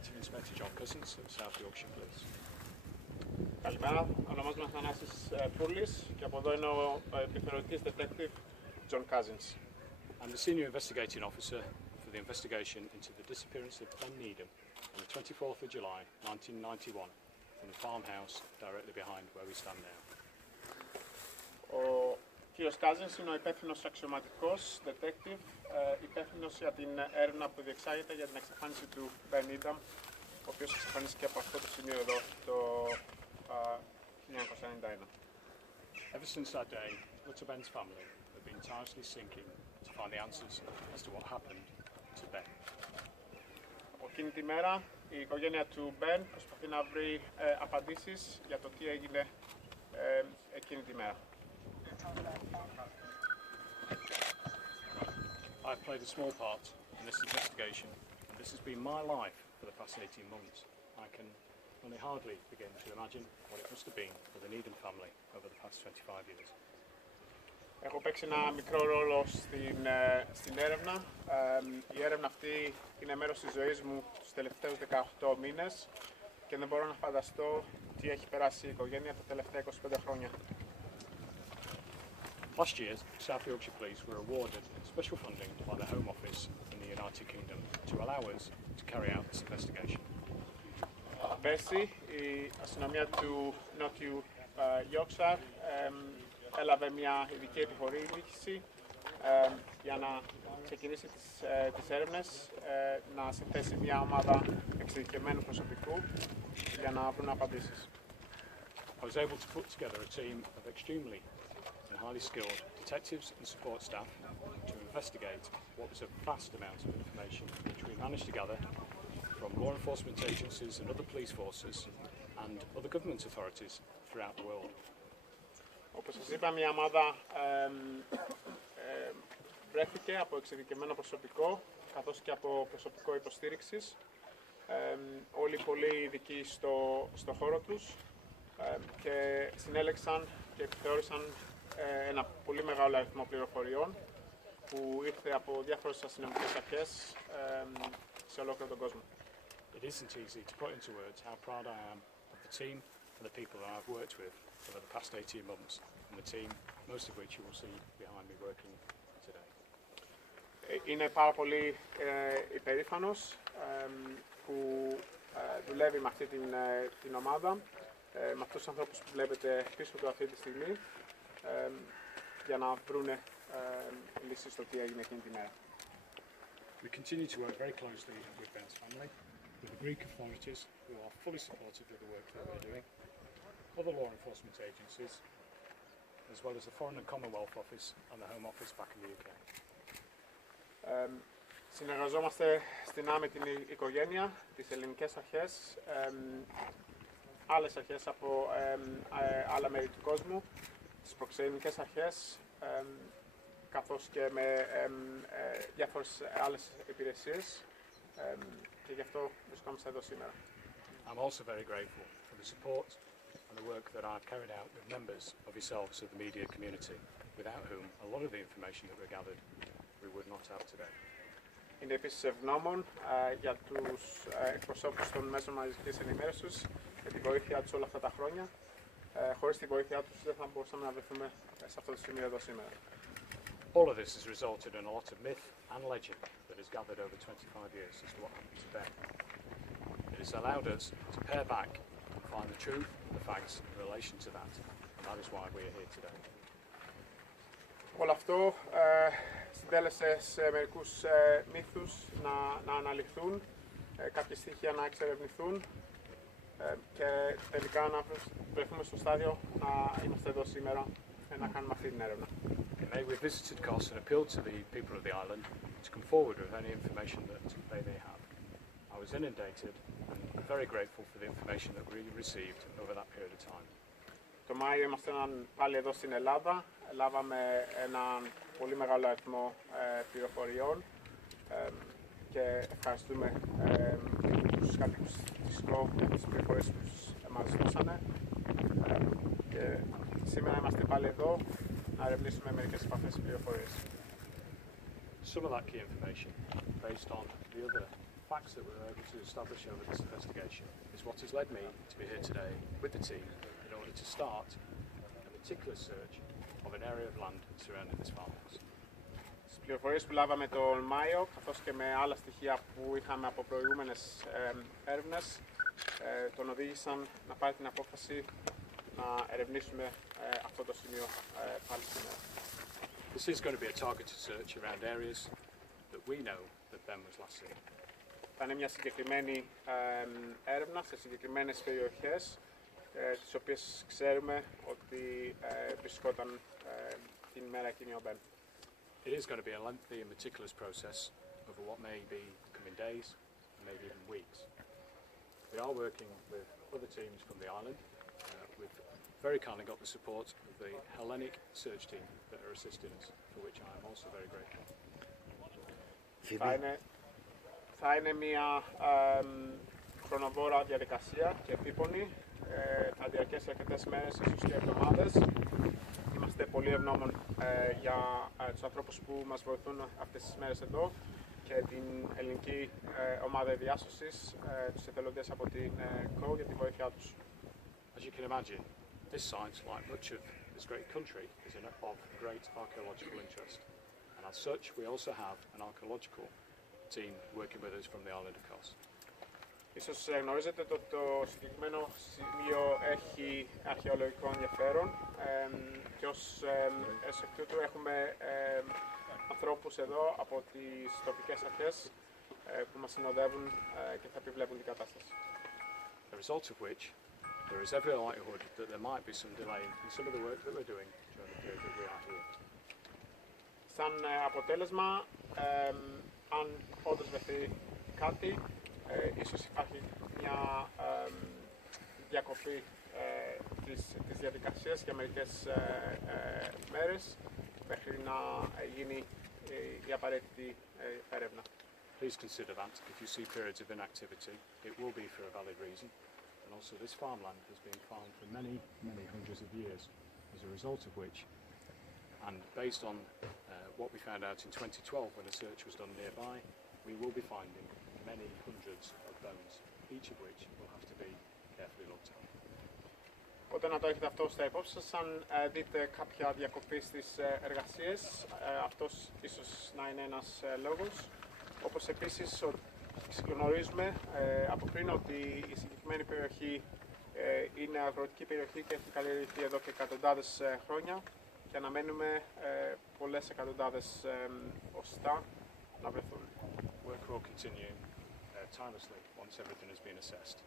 Detective Inspector John Cousins of South Yorkshire Police. Καλημέρα, ονομάζομαι Θανάσης Πούρλης και από εδώ είναι ο επιθεωρητής Detective John Cousins. I'm the Senior Investigating Officer for the investigation into the disappearance of Ben on the 24th of July 1991 from the farmhouse directly behind where we stand now. Ο κύριος Cousins είναι ο υπεύθυνος αξιωματικός detective, υπεύθυνος για την έρευνα που διεξάγεται για την εξαφάνιση του Ben, ο οποίος εξαφανίστηκε από αυτό το σημείο εδώ το 1991. Ever since that day, Little Ben's family have been tirelessly seeking to find the answers as to what happened to Ben. Από εκείνη τη μέρα, η οικογένεια του Ben προσπαθεί να βρει απαντήσεις για το τι έγινε εκείνη τη μέρα. I've played a small part in this investigation, and this has been my life for the past 18 months. I can only hardly begin to imagine what it must have been for the Needham family over the past 25 years. Έχω παίξει ένα μικρό ρόλο στην έρευνα. Η έρευνα αυτή είναι μέρος της ζωής μου τους τελευταίους 18 μήνες και δεν μπορώ να φανταστώ τι έχει περάσει η οικογένεια τα τελευταία 25 χρόνια. Last year, South Yorkshire Police were awarded special funding by the Home Office in the United Kingdom to allow us to carry out this investigation. Πέρσι, η αστυνομία του Νότιου Yorkshire έλαβε μια ειδική επιχορήγηση για να ξεκινήσει τις έρευνες, να συνθέσει μια ομάδα εξειδικευμένου προσωπικού για να βρουν απαντήσεις. I was able to put together a team of extremely and highly skilled detectives and support staff to investigate what was a vast amount of information which we managed to gather from law enforcement agencies and other police forces and other government authorities throughout the world. Όπως σας είπα, μια ομάδα βρέθηκε από εξειδικευμένο προσωπικό καθώς και από προσωπικό υποστήριξης, όλοι πολύ ειδικοί στο χώρο τους και συνέλεξαν και επιθεώρησαν ένα πολύ μεγάλο αριθμό πληροφοριών που ήρθε από διάφορες αστυνομικές αρχές σε ολόκληρο τον κόσμο. It isn't easy to put into words how proud I am of the team and the people that I've worked with over the past 18 months, and the team, most of which you will see behind me working today. Είναι πάρα πολύ υπερήφανος που δουλεύει με αυτή την ομάδα, με αυτούς τους ανθρώπους που βλέπετε πίσω του αυτή τη στιγμή, για να βρούνε λύσεις στο τι έγινε εκείνη τη μέρα. We continue to work very closely with Ben's family, with the Greek authorities who are fully supportive of the work that we're doing, other law enforcement agencies, as well as the Foreign and Commonwealth Office and the Home Office back in the UK. Συνεργαζόμαστε στενά με την οικογένεια, τις ελληνικές αρχές, άλλες αρχές από άλλα μέρη του κόσμου, τις προξενικές αρχές, καθώς και με διάφορες άλλες υπηρεσίες και γι' αυτό βρισκόμαστε εδώ σήμερα. I'm also very grateful for the support and the work that I've carried out with members of yourselves of the media community, without whom a lot of the information that we gathered we would not have today. Είναι επίσης ευγνώμων για τους εκπροσώπους των μέσων μαζικής ενημέρωσης για τη βοήθειά τους όλα αυτά τα χρόνια. Χωρίς τη βοήθειά τους δεν θα μπορούσαμε να βρεθούμε σε αυτό το σημείο εδώ σήμερα. All of this has resulted in a lot of myth and legend that has gathered over 25 years as to what happened to Ben. It has allowed us to pare back and find the truth and the facts in relation to that, and that is why we are here today. Όλο αυτό συντέλεσε σε μερικούς μύθους να αναλυθούν, κάποια στοιχεία να εξερευνηθούν και τελικά να βρεθούμε στο στάδιο να είμαστε εδώ σήμερα να κάνουμε αυτή την έρευνα. Today we visited Kos and appealed to the people of the island to come forward with any information that they may have. I was inundated and very grateful for the information that we received over that period of time. Το Μάιο ήμασταν πάλι εδώ στην Ελλάδα. Λάβαμε έναν πολύ μεγάλο αριθμό πληροφοριών και ευχαριστούμε τους κατοίκους της ΚΟ για τις πληροφορίες που μας δώσανε. Και σήμερα είμαστε πάλι εδώ να ερευνήσουμε μερικές από αυτές τις πληροφορίες. Some of that key information, based on the other facts that we were able to establish over this investigation is what has led me to be here today with the team in order to start a meticulous search of an area of land surrounding this farmhouse. Στις πληροφορίες που λάβαμε τον Μάιο, καθώς και με άλλα στοιχεία που είχαμε από προηγούμενες έρευνες, τον οδήγησαν να πάρει την απόφαση να ερευνήσουμε αυτό το σημείο πάλι σήμερα. This is going to be a targeted search around areas that we know that Ben was last seen. Θα είναι μια συγκεκριμένη έρευνα σε συγκεκριμένες περιοχές, τις οποίες ξέρουμε ότι βρισκόταν την ημέρα εκείνη ο Μπεν. It is going to be a lengthy and meticulous process over what may be coming days and maybe even weeks. We are working with other teams from the island. We've very kindly got the support of the Hellenic search team that are assisting us, for which I am also very grateful. Θα είναι μια χρονοβόρα διαδικασία και επίπονη. Θα διαρκέσει αρκετές μέρες, ίσως και εβδομάδες. Είμαστε πολύ ευγνώμων για τους ανθρώπους που μας βοηθούν αυτές τις μέρες εδώ και την ελληνική ομάδα διάσωσης, τους εθελοντές από την ΚΟ για τη βοήθειά τους. As you can imagine, this site, like much of this great country, is of great archaeological interest. And as such, we also have an archaeological team working with us from the island of Kos. Ίσως γνωρίζετε ότι το συγκεκριμένο σημείο έχει αρχαιολογικό ενδιαφέρον και ως εκ τούτου έχουμε ανθρώπους εδώ από τις τοπικές αρχές που μας συνοδεύουν και θα επιβλέπουν την κατάσταση. The result of which, there is every likelihood that there might be some delay in some of the work that we're doing during the period that we are here. Σαν αποτέλεσμα, αν όντως βρεθεί κάτι, ίσως υπάρχει μια διακοπή της διαδικασίας για μερικές μέρες μέχρι να γίνει η απαραίτητη έρευνα. Please consider that if you see periods of inactivity, it will be for a valid reason. And also this farmland has been farmed for many, many hundreds of years, as a result of which, and based on what we found out in 2012 when a search was done nearby, we will be finding many hundreds of bones, each of which will have to be carefully looked at. Οπότε να το έχετε αυτό στα υπόψη σας, αν δείτε κάποια διακοπή στις εργασίες, αυτός ίσως να είναι ένας λόγος. Όπως επίσης γνωρίζουμε από πριν ότι η συγκεκριμένη περιοχή είναι αγροτική περιοχή και έχει καλλιεργηθεί εδώ και εκατοντάδες χρόνια και αναμένουμε πολλές εκατοντάδες οστά να βρεθούν. Work will continue tirelessly once everything has been assessed.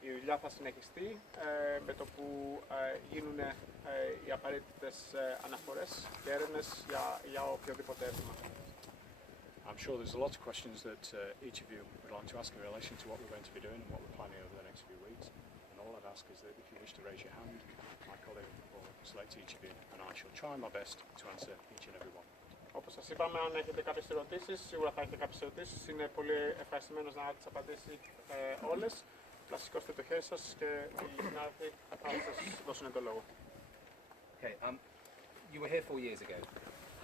Η δουλειά θα συνεχιστεί με το που γίνουν οι απαραίτητες αναφορές και έρευνες για οποιοδήποτε έρευνα. I'm sure there's a lot of questions that each of you would like to ask in relation to what we're going to be doing and what we're planning over the next few weeks. And all I'd ask is that if you wish to raise your hand, my colleague will select each of you and I shall try my best to answer each and every one. Όπως σας είπαμε, αν έχετε κάποιες ερωτήσεις, σίγουρα θα έχετε κάποιες ερωτήσεις. Είναι πολύ ευχαριστημένος να τις απαντήσει όλες. Να σηκώσετε το χέρι σας και οι συνάδελφοι θα σας δώσουν το λόγο. Okay, you were here 4 years ago.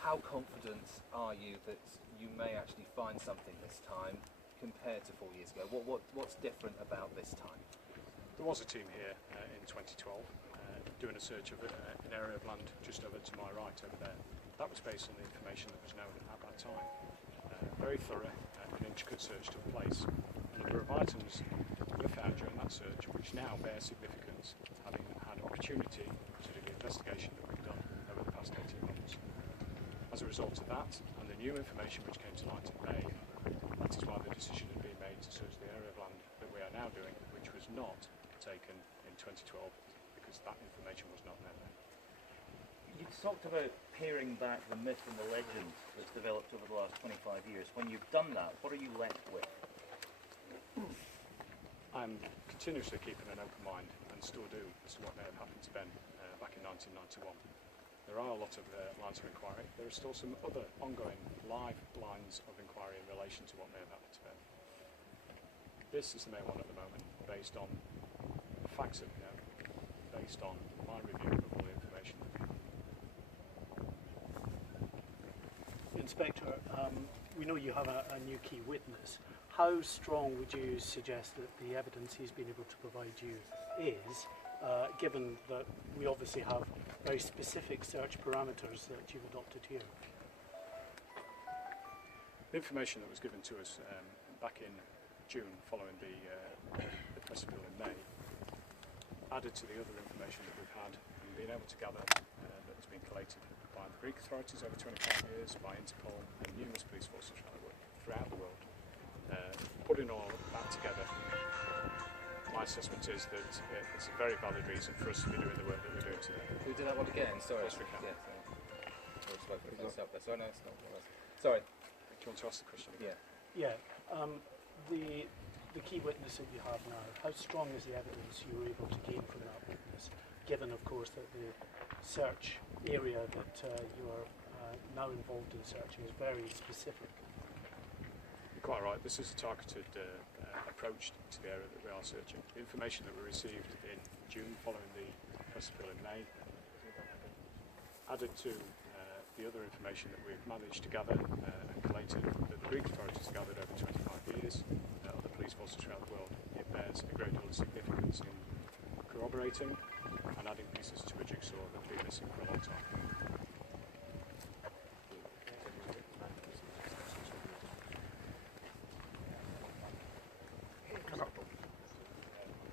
How confident are you that you may actually find something this time compared to 4 years ago? What's different about this time? There was a team here in 2012 doing a search of an area of land just over to my right over there. That was based on the information that was known at that time. Very thorough and intricate search took place. A number of items were found during that search which now bear significance, having had opportunity to do the investigation that we've done over the past 18 months. As a result of that, and the new information which came to light in May, that is why the decision had been made to search the area of land that we are now doing, which was not taken in 2012, because that information was not known then. You talked about paring back the myth and the legend that's developed over the last 25 years. When you've done that, what are you left with? I'm continuously keeping an open mind, and still do, as to what may have happened to Ben back in 1991. There are a lot of lines of inquiry. There are still some other ongoing live lines of inquiry in relation to what may have happened to Ben. This is the main one at the moment, based on the facts that we know, based on my review of all the information that we have. Inspector, we know you have a new key witness. How strong would you suggest that the evidence he's been able to provide you is, given that we obviously have very specific search parameters that you've adopted here? The information that was given to us back in June following the press appeal in May added to the other information that we've had and been able to gather that has been collated by the Greek authorities over 25 years, by Interpol and numerous police forces throughout the world. Putting all that together, my assessment is that it's a very valid reason for us to be doing the work that we're doing today. Can we do that one again? Sorry. Of course we can. Yeah, sorry. Sorry, no, it's not. Sorry. Do you want to ask the question again? Yeah. Yeah. The key witness that you have now, how strong is the evidence you were able to gain from that witness, given, of course, that the search area that you are now involved in searching is very specific? You're quite right. This is a targeted approach to the area that we are searching. The information that we received in June following the press appeal in May added to the other information that we've managed to gather and collated that the Greek authorities gathered over 25 years, other police forces throughout the world. It bears a great deal of significance in corroborating and adding pieces to a jigsaw that have been missing for a long time.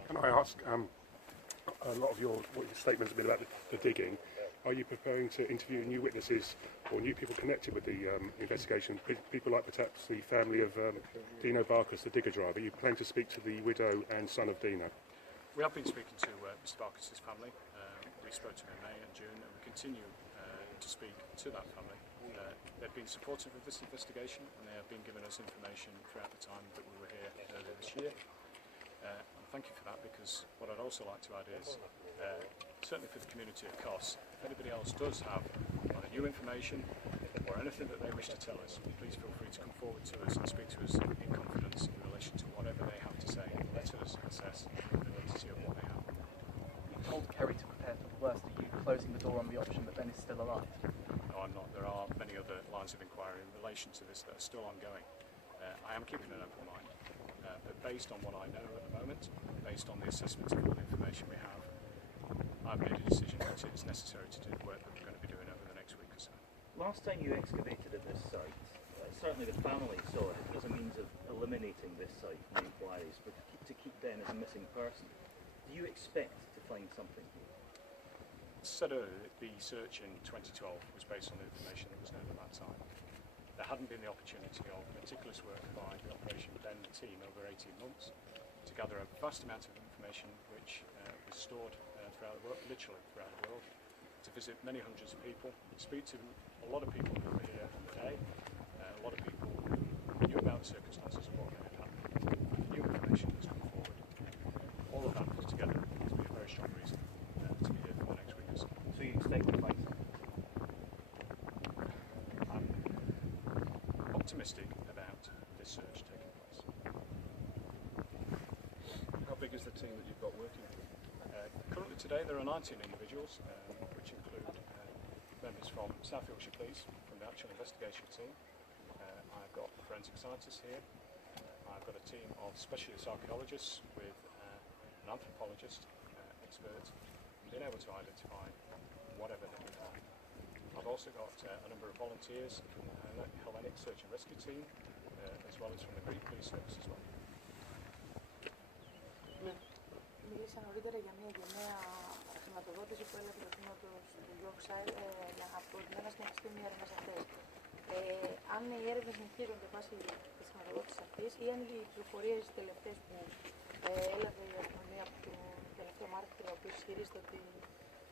Can I ask, a lot of your statements have been about the digging. Are you preparing to interview new witnesses or new people connected with the investigation? People like perhaps the family of Dino Barkas, the digger driver. You plan to speak to the widow and son of Dino? We have been speaking to Mr. Barkas' family. We spoke to him in May and June, and we continue to speak to that family. They've been supportive of this investigation, and they have been giving us information throughout the time that we were here earlier this year. And thank you for that, because what I'd also like to add is, certainly for the community of Kos, if anybody else does have either new information or anything that they wish to tell us, please feel free to come forward to us and speak to us in confidence in relation to whatever they have to say. Let us assess the validity of what they have. You told Kerry to prepare for the worst. Are you closing the door on the option that Ben is still alive? No, I'm not. There are many other lines of inquiry in relation to this that are still ongoing. I am keeping an open mind, but based on what I know at the moment, based on the assessment of all the information we have, I've made a decision that it's necessary to do the work that we're going to be doing over the next week or so. Last time you excavated at this site, certainly the family saw it as a means of eliminating this site from the inquiries, but to keep Ben as a missing person. Do you expect to find something here? As I said earlier, the search in 2012 was based on the information that was known at that time. There hadn't been the opportunity of meticulous work by the Operation Ben team over 18 months to gather a vast amount of information which was stored throughout the world, literally throughout the world, to visit many hundreds of people, speak to a lot of people who were here on the day, a lot of people who knew about the circumstances of what had happened, new information that's come forward. All of that put together to be a very strong reason to be here for the next week or so. So you expect to find something? I'm optimistic about this search taking place. How big is the team that you've got working? Currently today there are 19 individuals, which include members from South Yorkshire Police, from the actual investigation team. I've got forensic scientists here. I've got a team of specialist archaeologists with an anthropologist, expert, in being able to identify whatever they can find. I've also got a number of volunteers from the Hellenic Search and Rescue team, as well as from the Greek Police Service as well. Μίλησα νωρίτερα για μια γενναία χρηματοδότηση που έλαβε το τμήματος του Yorkshire από ορισμένα συνεχιστούν οι έρευνες αυτές. Αν οι έρευνες συνεχίζονται βάσει της χρηματοδότησης αυτής ή αν οι πληροφορίες τελευταίες που έλαβε η αστυνομία από τον τελευταίο μάρτυρα, ο οποίος ισχυρίζεται ότι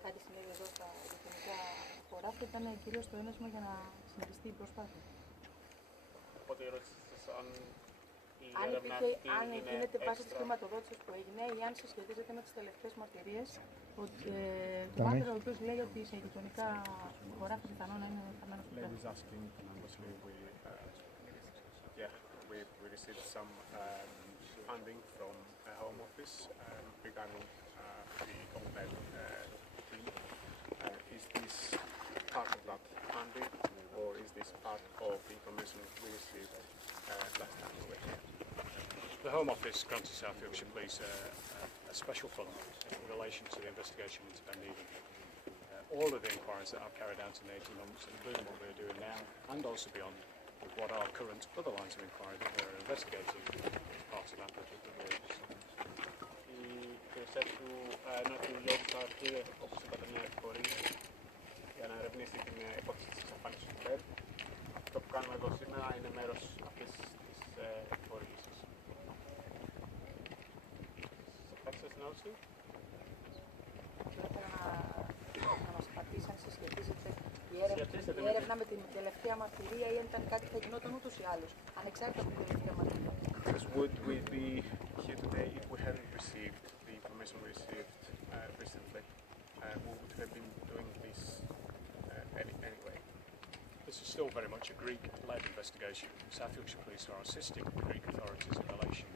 κάτι συνέβη εδώ στα γειτονικά χώρα, αυτό ήταν κυρίως το έμεσμα για να συνεχιστεί η προσπάθεια. Οπότε η ερώτηση σας αν γίνεται βάση της χρηματοδότησης που έγινε ή αν συσχετίζεται με τις τελευταίες μαρτυρίες του μάρτυρα, ο οποίος λέει ότι σε γειτονικά χωράφια πιθανόν να είναι χαμένος του πέρα. We received some funding from a Home Office regarding the OPED team. Is this part of that funding, or is this part of the information we received last time we were here? The Home Office granted South Yorkshire Police a special fund in relation to the investigation into Ben Needham. All of the inquiries that I've carried out in the 18 months, including what we're doing now, and also beyond, with what are current other lines of inquiry that we're investigating as part of that budget that we're Η Χρυσέ του ενώ του Yorkshire πήρε, όπως είπατε, μια ευκαιρία για να ερευνήσει την υπόθεση της εξαφάνισης του Μπεν. Αυτό που κάνουμε εδώ σήμερα είναι μέρος αυτής της εκχωρήσης. Έχετε συνόψη? Θα ήθελα να μας απαντήσει αν συσχετίζεται η έρευνα με την τελευταία μαρτυρία ή αν ήταν κάτι που θα γινόταν ούτως ή άλλως, ανεξάρτητα από την τελευταία μαρτυρία. Because would we be here today if we hadn't received the information we received recently? We would have been doing this anyway. This is still very much a Greek-led investigation. South Yorkshire Police are assisting the Greek authorities in relation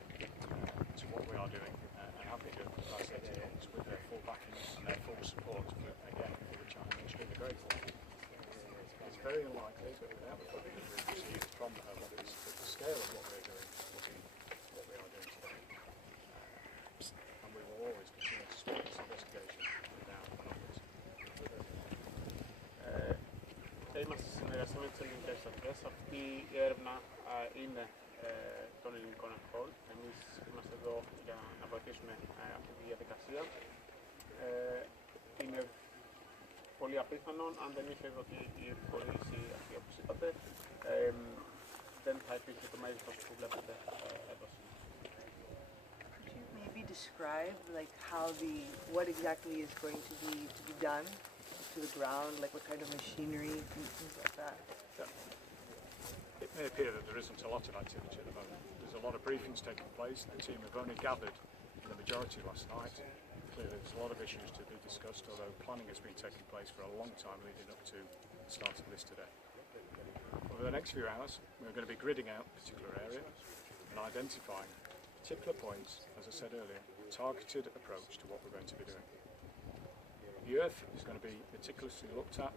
to what we are doing and have been doing for the past 18 months with their full backing and their full support, again, for which I'm extremely grateful. It's very unlikely that without the funding that we've received from the Home Office, that the scale of what we're doing will be what we are doing today. And we will always continue to support this investigation without an office. Θα είμαστε σε συνεργασία με τις ελληνικές αρχές. Αυτή η έρευνα είναι των ελληνικών αρχών. Εμείς είμαστε εδώ για να βοηθήσουμε αυτή τη διαδικασία. Είναι πολύ απίθανο, αν δεν είχε δοθεί η εκχωρήση αυτή όπως είπατε, δεν θα υπήρχε το μέγεθος που βλέπετε εδώ σήμερα. Could you maybe describe like what exactly is going to be done to the ground, like what kind of machinery and things like that? It may appear that there isn't a lot of activity at the moment. There's a lot of briefings taking place. The team have only gathered the majority last night. Clearly there's a lot of issues to be discussed, although planning has been taking place for a long time leading up to the start of this today. Over the next few hours, we're going to be gridding out a particular area and identifying particular points, as I said earlier, targeted approach to what we're going to be doing. The earth is going to be meticulously looked at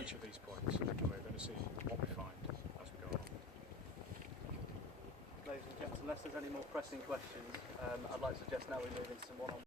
each of these points, and we're going to see what we find as we go along. Ladies and gents, unless there's any more pressing questions, I'd like to suggest now we move into some one-on-one.